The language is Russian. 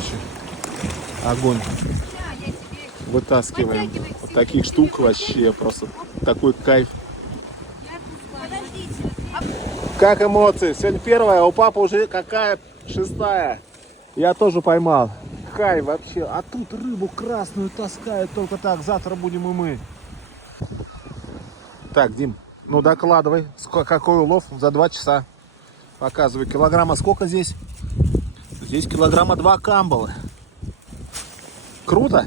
короче. Огонь. Вытаскиваем. Вот таких штук вообще просто такой кайф. Как эмоции? Сегодня первая, у папы уже какая? 6-я. Я тоже поймал. Кайф вообще. А тут рыбу красную таскают только так. Завтра будем и мы. Так, Дим, ну докладывай. Какой улов за 2 часа? Показывай. Килограмма сколько здесь? Здесь килограмма 2 камбала. Круто?